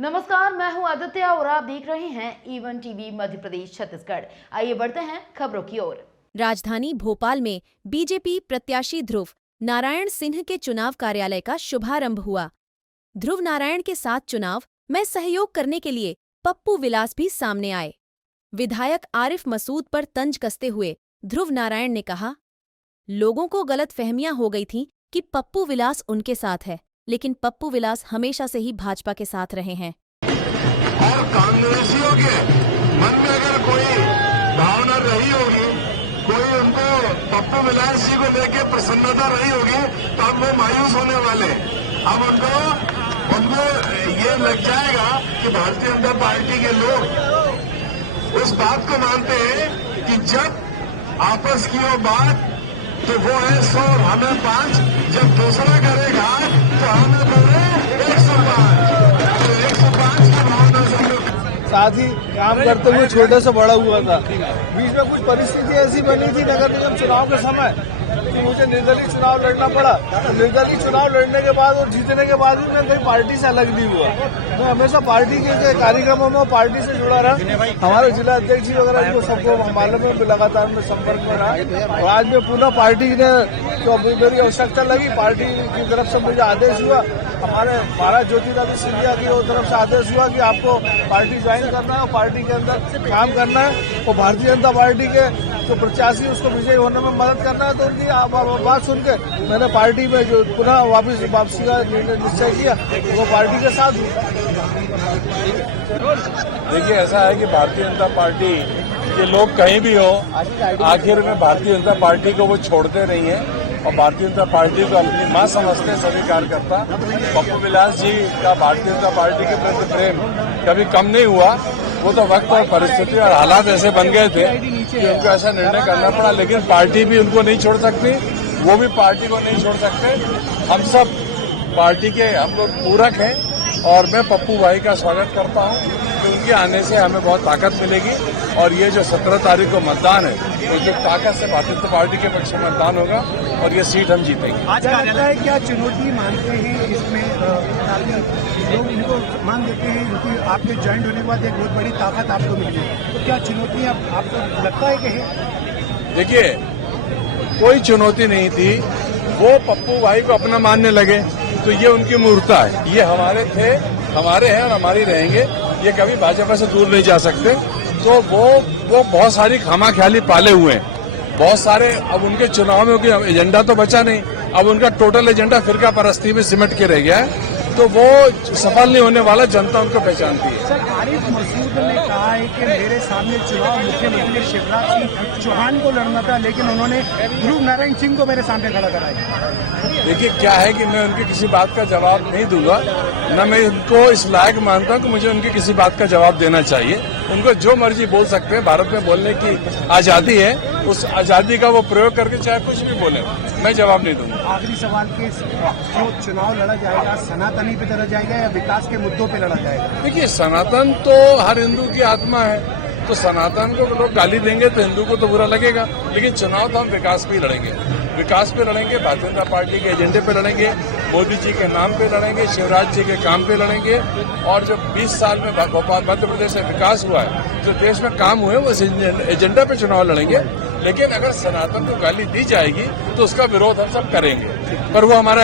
नमस्कार, मैं हूं आदित्य और आप देख रहे हैं ईवन टीवी मध्य प्रदेश छत्तीसगढ़। आइए बढ़ते हैं खबरों की ओर। राजधानी भोपाल में बीजेपी प्रत्याशी ध्रुव नारायण सिंह के चुनाव कार्यालय का शुभारंभ हुआ। ध्रुव नारायण के साथ चुनाव में सहयोग करने के लिए पप्पू विलास भी सामने आए। विधायक आरिफ मसूद पर तंज कसते हुए ध्रुव नारायण ने कहा, लोगों को गलतफहमियां हो गई थी कि पप्पू विलास उनके साथ है, लेकिन पप्पू विलास हमेशा से ही भाजपा के साथ रहे हैं। और कांग्रेसियों के मन में अगर कोई भावना रही होगी, कोई उनको पप्पू विलास जी को लेकर प्रसन्नता रही होगी, तो अब वो मायूस होने वाले। अब उनको ये लग जाएगा कि भारतीय जनता पार्टी के लोग उस बात को मानते हैं कि जब आपस की वो बात तो वो है 100 हमें 5, जब दूसरा करेगा तो हमें बोले 105। तो 105 की भावना से साथ ही काम करते हुए छोटे से बड़ा हुआ था। बीच में कुछ परिस्थिति ऐसी बनी थी नगर निगम चुनाव के समय कि मुझे निर्दलीय चुनाव लड़ना पड़ा। तो निर्दलीय चुनाव लड़ने के बाद और जीतने के बाद भी मैं कहीं पार्टी से अलग नहीं हुआ। मैं हमेशा पार्टी के कार्यक्रमों में पार्टी से जुड़ा रहा। हमारे जिला अध्यक्ष जी वगैरह इनको सबको मालूम है, लगातार में संपर्क में रहा। और आज में पुनः पार्टी ने जो मेरी आवश्यकता लगी, पार्टी की तरफ से मुझे आदेश हुआ, हमारे महाराज ज्योतिरादित्य सिंधिया की तरफ से आदेश हुआ कि आपको पार्टी ज्वाइन करना है और पार्टी के अंदर काम करना है और भारतीय जनता पार्टी के जो प्रत्याशी उसको विजयी होने में मदद करना है। तो उनकी बात सुन के मैंने पार्टी में जो पुनः वापसी का निश्चय किया, वो पार्टी के साथ हुआ। देखिए, ऐसा है कि भारतीय जनता पार्टी के लोग कहीं भी हो, आखिर में भारतीय जनता पार्टी को वो छोड़ते नहीं है और भारतीय जनता पार्टी को अपनी मां समझते सभी कार्यकर्ता। पप्पू विलास जी का भारतीय जनता पार्टी के प्रति प्रेम कभी कम नहीं हुआ। वो तो वक्त और परिस्थिति और हालात ऐसे बन गए थे कि उनको ऐसा निर्णय करना पड़ा, लेकिन पार्टी भी उनको नहीं छोड़ सकती, वो भी पार्टी को नहीं छोड़ सकते। हम सब पार्टी के हम लोग पूरक हैं और मैं पप्पू भाई का स्वागत करता हूं कि उनके आने से हमें बहुत ताकत मिलेगी और ये जो 17 तारीख को मतदान है, तो जो ताकत से भारतीय जनता पार्टी के पक्ष में मतदान होगा और ये सीट हम जीतेंगे। आज लगता है क्या चुनौती मानते हैं इसमें? लोग इनको मान देते हैं क्योंकि आपके ज्वाइंट होने के बाद एक बहुत बड़ी ताकत आपको मिली है, तो क्या चुनौती आपको लगता है कि है? देखिए, कोई चुनौती नहीं थी। वो पप्पू भाई को अपना मानने लगे तो ये उनकी मूर्खता है। ये हमारे थे, हमारे हैं और हमारी रहेंगे। ये कभी भाजपा से दूर नहीं जा सकते। तो वो बहुत सारी खामाख्याली पाले हुए हैं, बहुत सारे। अब उनके चुनाव में उनके एजेंडा तो बचा नहीं, अब उनका टोटल एजेंडा फिरका परस्ती में सिमट के रह गया है, तो वो सफल नहीं होने वाला। जनता उनको पहचानती है। सर, आरिफ मसूद ने कहा है कि मेरे सामने चुनाव मुख्यमंत्री शिवराज सिंह चौहान को लड़ना था, लेकिन उन्होंने ध्रुव नारायण सिंह को मेरे सामने खड़ा कराया। देखिए, क्या है कि मैं उनकी किसी बात का जवाब नहीं दूंगा, न मैं उनको इस लायक मानता हूं कि मुझे उनकी किसी बात का जवाब देना चाहिए। उनको जो मर्जी बोल सकते हैं, भारत में बोलने की आजादी है, उस आजादी का वो प्रयोग करके चाहे कुछ भी बोले, मैं जवाब नहीं दूंगा। आखिरी सवाल के जो चुनाव लड़ा जाएगा, सनातनी पे लड़ा जाएगा या विकास के मुद्दों पे लड़ा जाएगा? देखिए, सनातन तो हर हिंदू की आत्मा है, तो सनातन को लोग गाली देंगे तो हिंदू को तो बुरा लगेगा, लेकिन चुनाव तो हम विकास पे ही लड़ेंगे। विकास पे लड़ेंगे, भारतीय जनता पार्टी के एजेंडे पे लड़ेंगे, मोदी जी के नाम पे लड़ेंगे, शिवराज जी के काम पे लड़ेंगे। और जो 20 साल में भोपाल मध्य प्रदेश में विकास हुआ है, जो देश में काम हुए, वो एजेंडा पे चुनाव लड़ेंगे। लेकिन अगर सनातन को गाली दी जाएगी तो उसका विरोध हम सब करेंगे, पर वो हमारा